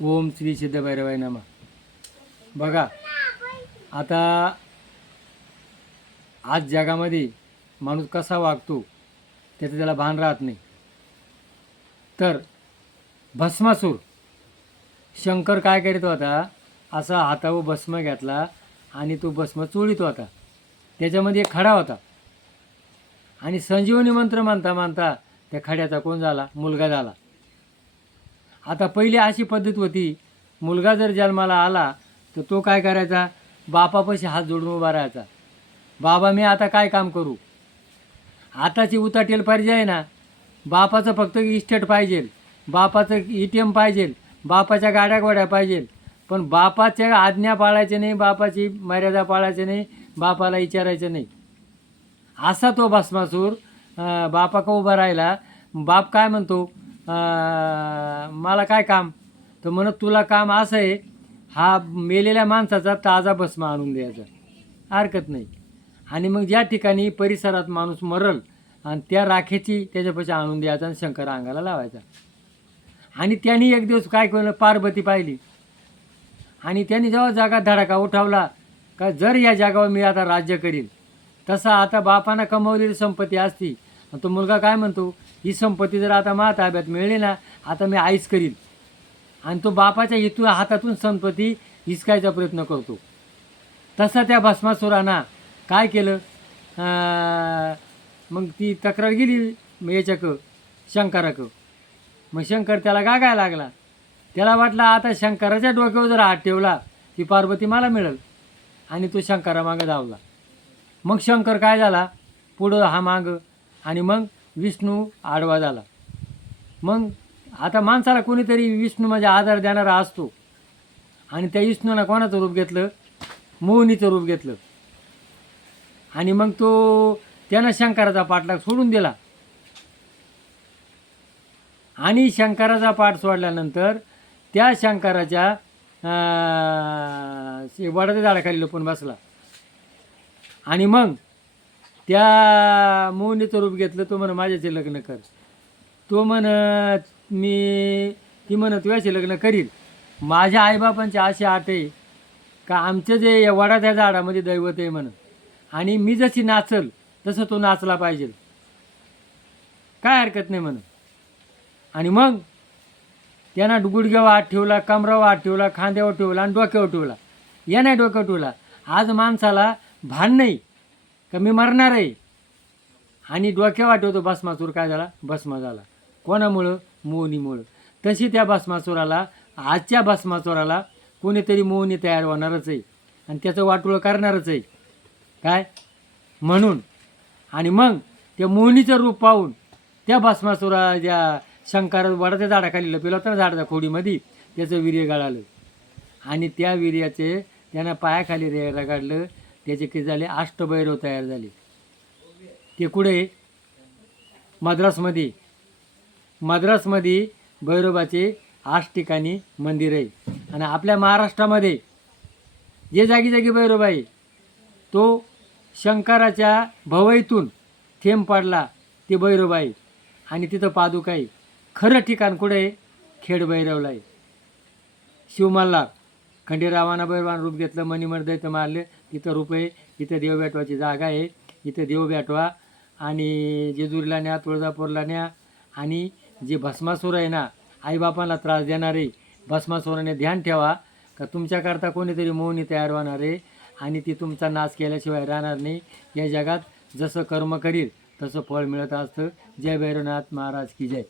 ओम श्री सिद्ध भैरवाय नमः. बघा आता आज जगामध्ये माणूस कसा वागतो त्याचं त्याला भान राहत नाही. तर भस्मासूर शंकर काय करीत होता, असा हातावर भस्म घेतला आणि तो भस्म चोळीत होता. त्याच्यामध्ये एक खडा होता आणि संजीवनी मंत्र म्हणता म्हणता त्या खड्याचा कोण झाला, मुलगा झाला. आता पहिली अशी पद्धत होती, मुलगा जर जन्माला आला तर तो काय करायचा, बापापाशी हात जोडून उभा राहायचा, बाबा मी आता काय काम करू. आताची उताटेल पर्याय आहे ना, बापाचं फक्त इस्टेट पाहिजे, बापाचं ATM पाहिजे, बापाच्या गाड्या गोड्या पाहिजे, पण बापाच्या आज्ञा पाळायचे नाही, बापाची मर्यादा पाळायची नाही, बापाला विचारायचं नाही. असा तो भस्मासूर बापा का उभा राहिला. बाप काय म्हणतो, मला काय काम, तर म्हणत तुला काम असं आहे, हा मेलेल्या माणसाचा ताजा भस्म आणून द्यायचा, हरकत नाही. आणि मग ज्या ठिकाणी परिसरात माणूस मरल आणि त्या राखेची त्याच्यापाशी आणून द्यायचा आणि शंकर अंगाला लावायचा. आणि त्यांनी एक दिवस काय केलं, पार्वती पाहिली आणि त्यांनी जेव्हा जागा धडाका उठवला का जर या जागावर मी आता राज्य करील, तसा आता बापानं कमवलेली संपत्ती असती, तो मुलगा काय म्हणतो, ही संपत्ती जर आता माझ्या ताब्यात मिळली ना, आता मी आईस करील. आणि तो बापाच्या हातातून संपत्ती हिसकायचा प्रयत्न करतो. तसा त्या भस्मासुरानं काय केलं, मग ती तक्रार गेली याच्याक शंकराक. मग शंकर त्याला गागायला लागला. त्याला वाटलं आता शंकराच्या डोक्यावर जर हात ठेवला ती पार्वती मला मिळेल, आणि तो शंकरामागं धावला. मग शंकर काय झाला, पुढं हा मागं, आणि मग विष्णू आडवा झाला. मग आता माणसाला कोणीतरी विष्णू म्हणजे आधार देणारा असतो, आणि त्या विष्णूनं कोणाचं रूप घेतलं, मोहिनीचं रूप घेतलं. आणि मग तो त्यानं शंकराचा पाठलाग सोडून दिला. आणि शंकराचा पाठ सोडल्यानंतर त्या शंकराच्या वडाच्या झाडाखाली लपून बसला. आणि मग त्या मोहिनीचं रूप घेतलं. तो म्हण माझ्याचे लग्न कर. तो म्हण ती म्हणत तुझ्याशी लग्न करील. माझ्या आईबापांची अशी आट आहे का आमचं जे वडाच्या झाडामध्ये दैवत आहे म्हण, आणि मी जशी नाचल तसं तो नाचला पाहिजे, काय हरकत नाही म्हण. आणि मग त्यांना गुडघ्यावर हात ठेवला, कमरावर हात ठेवला, खांद्यावर ठेवला आणि डोक्यावर ठेवला. या नाही डोक्यावर ठेवला. आज माणसाला भान नाही का मी मरणार आहे, आणि डोक्यावर ठेवतो. भस्मासूर काय झाला, भस्म झाला. कोणामुळं, मोहिनीमुळं. तशी त्या भस्मासुराला, आजच्या भस्मासुराला कोणीतरी मोहिनी तयार होणारच आहे आणि त्याचं वाटोळं करणारच आहे, काय म्हणून. आणि मग त्या मोहिनीचं रूप पाहून त्या भस्मासुरा ज्या शंकर वडाच्या झाडाखाली लपवला होता ना, झाडाच्या खोडीमध्ये, त्याचं वीर्य गळालं. आणि त्या वीर्याचे त्यानं पायाखाली रगाडलं. त्याचे किती झाले, अष्टभैरव तयार झाले. ते कुठे, मद्रासमध्ये भैरवाचे 8 ठिकाणी मंदिर आहे. आणि आपल्या महाराष्ट्रामध्ये जे जागी जागी भैरव आहे, तो शंकराच्या भवईतून थेंब पडला ते भैरव आहे. आणि तिथं पादुका आहे. खरं ठिकाण कुठे आहे, खेड भैरवला आहे. शिवमल्हार खंडेरावानं भैरवान रूप घेतलं, मणिमर्दैत मारले, तिथं रूप आहे. इथं देव भेटवाची जागा आहे. इथं देव भेटवा आणि जेजुरीला न्या, तुळजापूरला न्या. आणि जे भस्मासूर आहे ना, आईबापांना त्रास देणारे भस्मासुराने ध्यान ठेवा का तुमच्याकरता कोणीतरी मोहिनी तयार होणार आहे, आणि ती तुमचा नाश केल्याशिवाय राहणार नाही. या जगात जसं कर्म करील तसं फळ मिळत असतं. जय भैरवनाथ महाराज की जय.